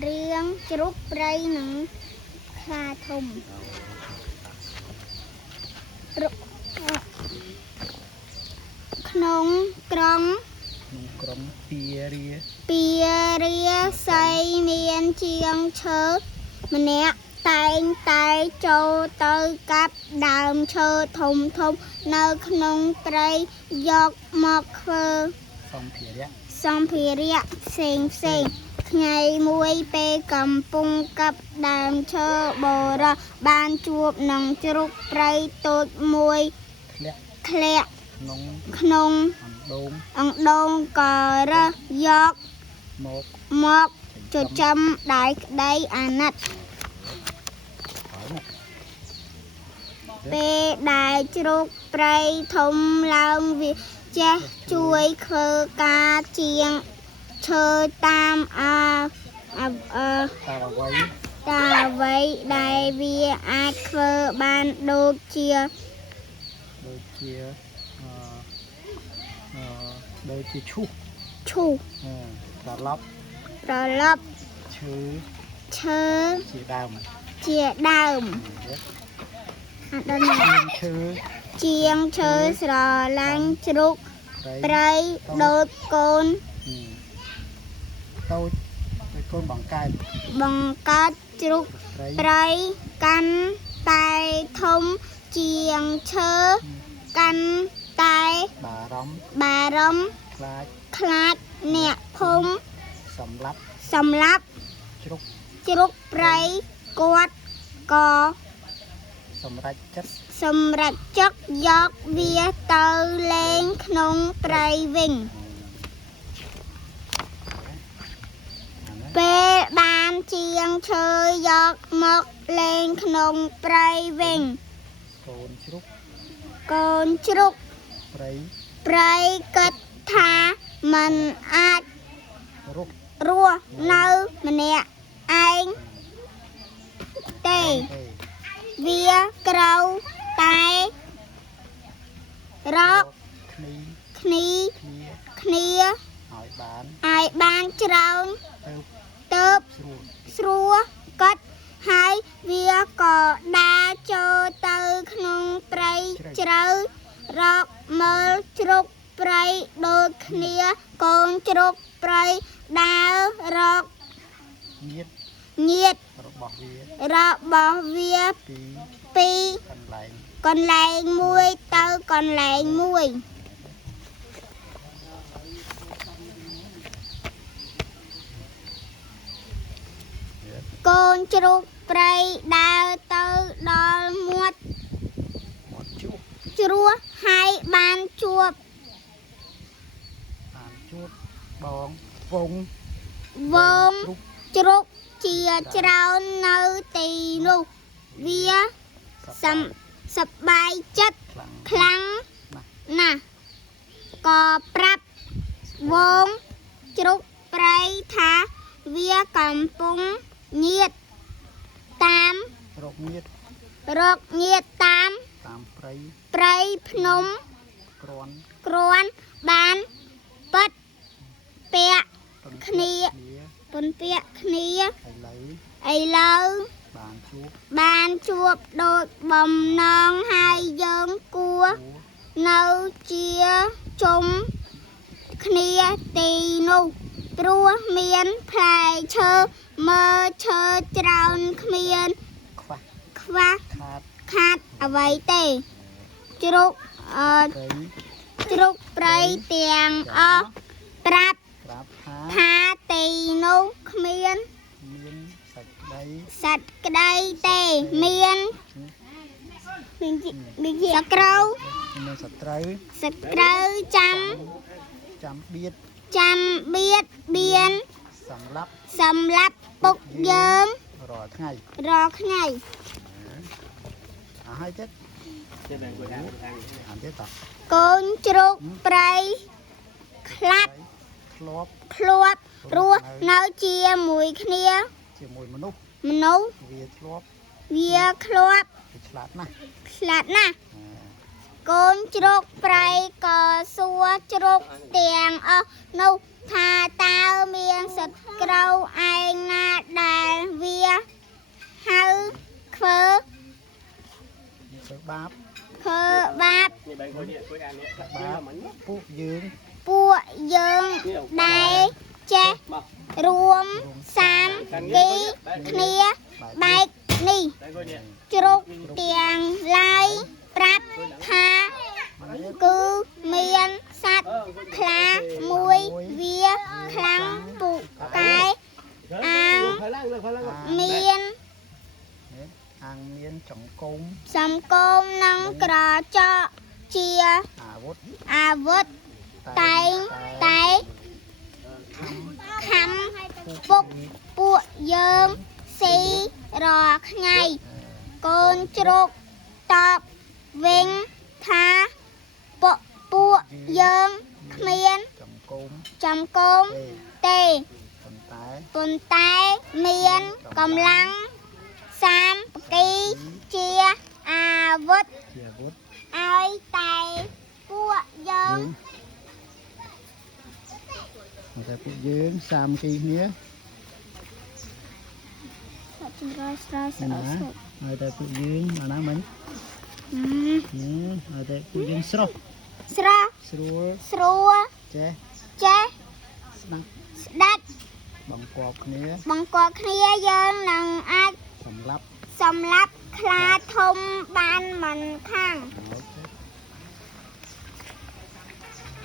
riêng chúc rây nắng kha thùng nông krong pia ria say miên chiang chớ mình nè tay châu tới cáp đàm chơ thùng nơi nông tây giọt mọc phơ xong phía riêng xinh ngày muối pe cầm pung cặp đàm chơ bò ra ban chuột nòng chúc rây tốt muối khẹt nông ăn đông cò ra giọt mọc cho chăm đại nát pe đại chúc rây thông lang vì cha chuối khơ ca chiang chơ tam ta vậy đại vi ai khơ ban đô chia chu rồi lấp chơ chia đàm chiang chơ sờ lăng chúc rây đốt côn bằng cát chúc rây căn tay thông chiang chơ căn tay bà rắm khát nè phúng sầm lấp chúc rây quạt cò sầm rạch chất giọt vía tơ lên nông rây vinh pe ban chiang chơi giọt mọc lên nông rây vinh con chúc rây kết tha mình ai rùa nâu mình nè anh tê vía cầu tay rót khnia ai ban trâu tớp srua cất hai vía cò đa cho tư nông tây trâu rót mơ chúc rây đôi khnia con chúc rây đá rót nhiệt rót bỏ vía pi còn lại muối tao còn lại muối con chúc rây đào tao đo muốt chúa hai ban chuột vông chúc chia trao nâu tì nụ vía sập bài chất khăn nè có prap vông chúc rây thá vía cầm pung nhiệt tam rọc nhiệt tam prây phnom kron ban bất pẹ khnia bồn pẹ khnia ấy lâu ban chuột đôi bầm non hai dân cua nấu chia chúng khnia tì nụ trua miên phai chơ mơ chơ tròn miên khva khát ở vậy tê chúc rây tiền trap tha tì nụ miên sạch đây tê miên sạch trâu chăm biết biên sầm lấp bốc dớm rò ngày con chúc rây khát khluop rùa nấu chia mùi khnia nấu vía khluop khlat nè con chúc rây cò xua chúc tiền nấu tha tao miên sạch câu ai na bạp ខើបាប bạp phụ dương ពួកយើងដែលចេះរួមសាមគ្គីគ្នាបែបនេះជ្រុកទាំងឡាយប្រាប់ថាគឺមានសត្វខ្លាមួយវាខ្លាំងពូកែអាងមាន hàng miên trọng công សំគមនឹងក្រចកជា អាវុធតែងតែខំពុកពួកយើងស៊ីរាល់ថ្ងៃកូនជ្រូកតបវិញថាពួកយើងគ្មានចំកុំទេប៉ុន្តែមានកម្លាំងសាមគ្គីជាអាវុធឲ្យតែពួកយើង แต่phụ dương sam kỳ nhé ចម្រើសស្រែស្រែ nè rồiแต่phụ dương mà nó mình rồiแต่phụ dương sro ស្រស់ sro ស្រួល chế ចេះ nè ស្ដាច់ bằng cọp nhé បង្កប់គ្នាយើងនឹងអាច sầm lấp សម្លាប់ខ្លាធំបានមិនខាង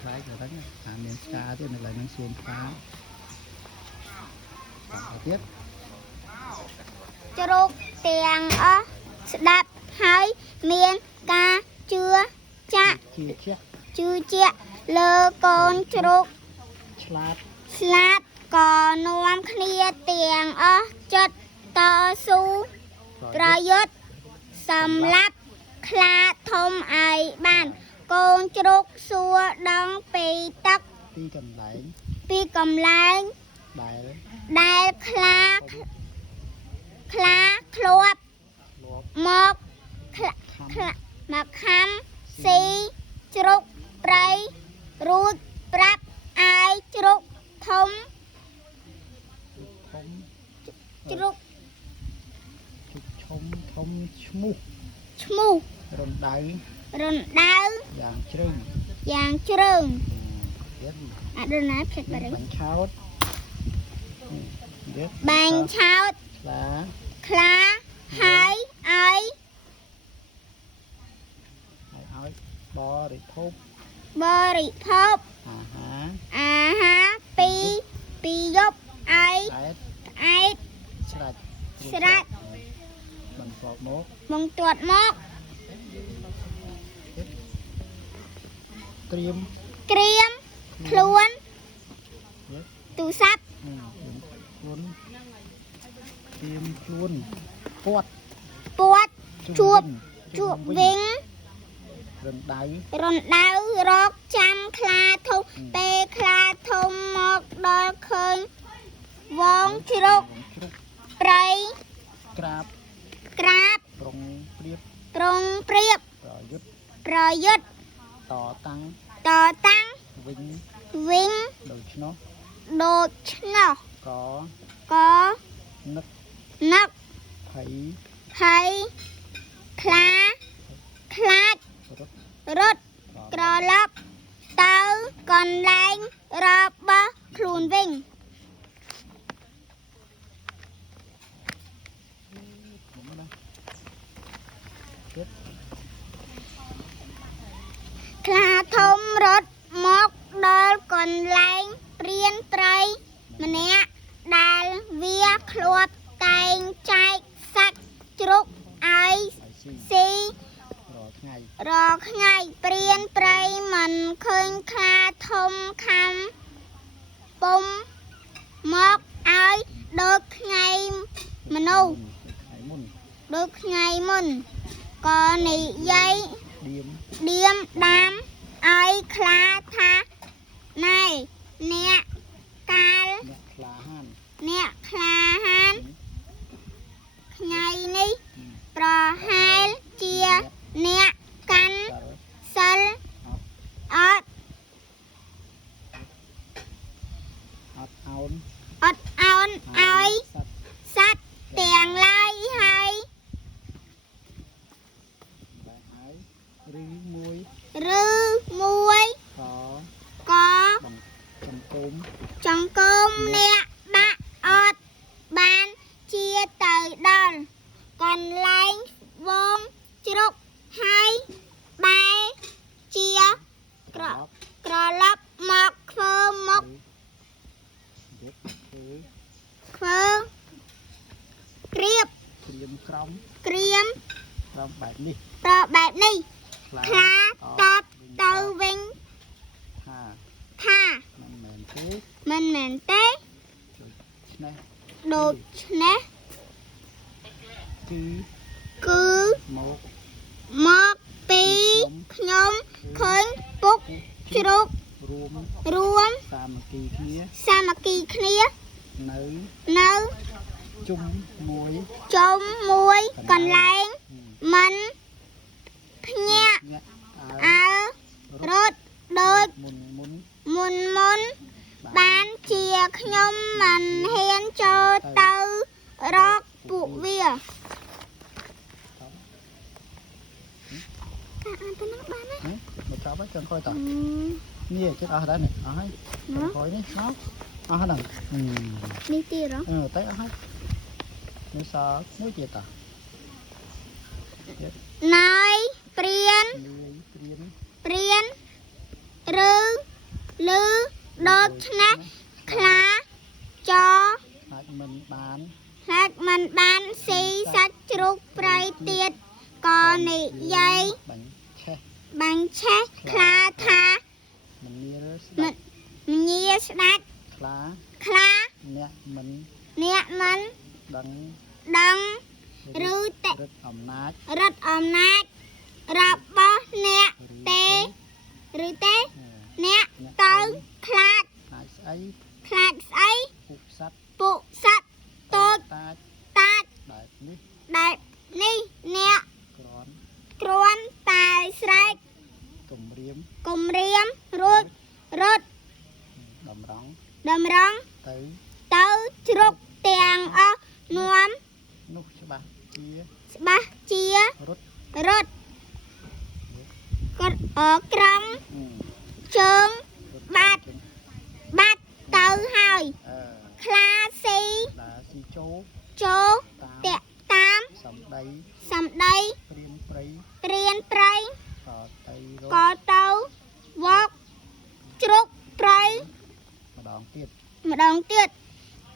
trái rồi đấy miếng cá thì này lại miếng xuông cá còn tiếp ជ្រូកទាំងអស់ស្ដាប់ហើយមានការជឿចាក់ chia chết ជឿជាក់លើកូនជ្រូក slap ស្លាប់ក៏នាំគ្នាទាំងអស់ចិត្តតស៊ូប្រយុទ្ធសម្រាប់ខ្លាធំឲ្យបានកូនជ្រូកសួរដងពីទឹក đi cầm lại ពីកំលែង đại ដែលខ្លាធ្លាប់ lột មកមកខំស៊ីជ្រូកព្រៃរួចប្រាប់ឲ្យជ្រូកធំ không ជ្រូក chum không smooth ឈ្មោះ run đáy រណ្ដៅ dạng trưng យ៉ាងជ្រៅ biết អត់រណាភ្លេចបារី bánh cháo biết បាញ់ឆោត lá ខ្លាហើយឲ្យ hãy áo bò để thốt បរិភោគ hả អាហារពីយប់ឲ្យ ép ផ្អែក sạch ស្រាច់ bằng cọp mốt បង្ទាត់មក cream ក្រៀមខ្លួនទូរស័ព្ទ cuốn cream chuôn quạt ពួតជួបវិញ rừng đáy រណ្ដៅរកចាំខ្លាធំពេលខ្លាធំមកដល់ឃើញវងជ្រូកព្រៃ crab ក្រាប prong priệp ប្រុងប្រៀប rồi dứt ប្រយុទ្ធ tỏ tăng តតាំង vinh វិញ đầu nó ដូច្នោះ có ក៏ nấc នឹក thấy ហើយខ្លាខ្លាច rất រត់ក្រឡប់ទៅកន្លែងរបស់ខ្លួនវិញ đúng rồi tiếp ខ្លាធំរត់មកដល់កន្លែងព្រានព្រៃម្នាក់ដែលវាធ្លាប់តែងចែកសាច់ជ្រូកឲ្យ phải xì ស៊ី rồi ngày រាល់ថ្ងៃព្រានព្រៃមិនឃើញខ្លាធំខំពុំមកឲ្យដូចថ្ងៃមនុស្ស hải môn ដូចថ្ងៃមុនក៏និយាយ điềm ឌៀមដាមឲ្យខ្លាថាណែអ្នកកាល nhạc là han អ្នកខ្លាហានថ្ងៃនេះប្រហែលជាអ្នកកាន់ Cà rốt សិលអត់ ớt áo អត់អោនឲ្យ sạch សត្វទាំងឡាយហើយ lại hai ក្រំ ក្រៀម ក្រំបែបនេះ ប្របែបនេះ ខ្លា ខ្លាតបទៅវិញ ថា ថា មិនមែនទេ មិនមែនទេ ឆ្នេះ ដូច្នេះ គឺ គឺ មក មកពីខ្ញុំឃើញពុកជ្រូក រួម រួម សាមគ្គីគ្នា សាមគ្គីគ្នា នៅ នៅ ជុំមួយ ជុំមួយកន្លែងមិនភ្ញាក់ ញាក់ អើរត់ដូច មុន មុនបានជាខ្ញុំមិនហ៊ានចូលទៅរកពួកវាអានទៅណាបានណា មកចាប់ហើយចង់ខ້ອຍតនេះចិត្តអស់ដែរនេះអស់ហើយខ້ອຍនេះអស់ហើយហ្នឹង នេះទៀតហ៎ តែអស់ហើយនេះសល់មួយទៀតតា ណយព្រៀន ព្រៀន ឬលឺដូច្នេះខ្លាច អាចមិនបាន ខ្លាចមិនបានស៊ីសាច់ជ្រូកព្រៃទៀតក៏និយាយ បាញ់ឆេះ ខ្លាថា មិនងាស្ដាច់ ងាស្ដាច់ ខ្លា អ្នកមិន ដឹង ដឹងឬត រឹតអំណាច រត់អំណាចរបស់អ្នកទេឬទេអ្នកទៅខ្លាច អាចស្អី ខ្លាចស្អី ពុកសัตว์ ពួកសត្វតូច តាច តាច បែបនេះ ដែលនេះអ្នក គ្រាន់ គ្រាន់តែស្រែក គំរាម គំរាមរួចរត់ តម្រង់ តម្រង់ ទៅ ទៅជ្រុកទាំងអស់នាំ នោះច្បាស់ជា ច្បាស់ជា រត់ រត់គាត់ក្រំជើងបាត់ទៅហើយ ខ្លាស៊ី ដើរស៊ីចូល ចូលតាក់តាម សំដី ប្រៀន ព្រៀនព្រៃ ក៏ទៅរ ក៏ កទៅវកជ្រុកព្រៃ ម្ដងទៀត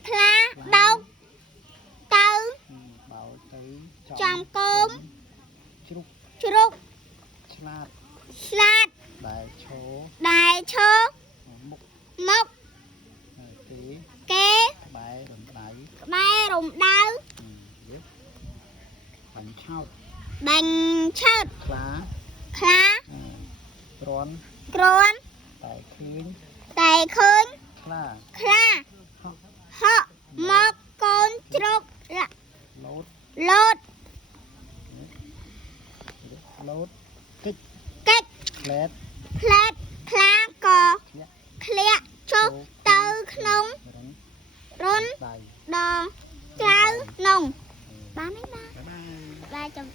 ខ្លាដោកទៅ បោទៅ ចំកូម ជ្រុក ជ្រុក ឆ្លាត ឆ្លាត ដែលឈរ ឈរ មុខ មក គេ គេ ក្បែររំដៅ ក្បែររំដៅ បាញ់ឆោត បាញ់ឆើត ខ្លា ខ្លា គ្រាន់ គ្រាន់ តែឃើញ ខ្លា ខ្លា ហក់មកកូនជ្រុក លោត លោត កិច្ច កិច្ច ផ្លែត ផ្លែតខ្លាក៏ធ្លាក់ចុះទៅក្នុង រឹង រុន ដៃ ដល់ក្រៅនងបានទេណា បាយ បាយចាំ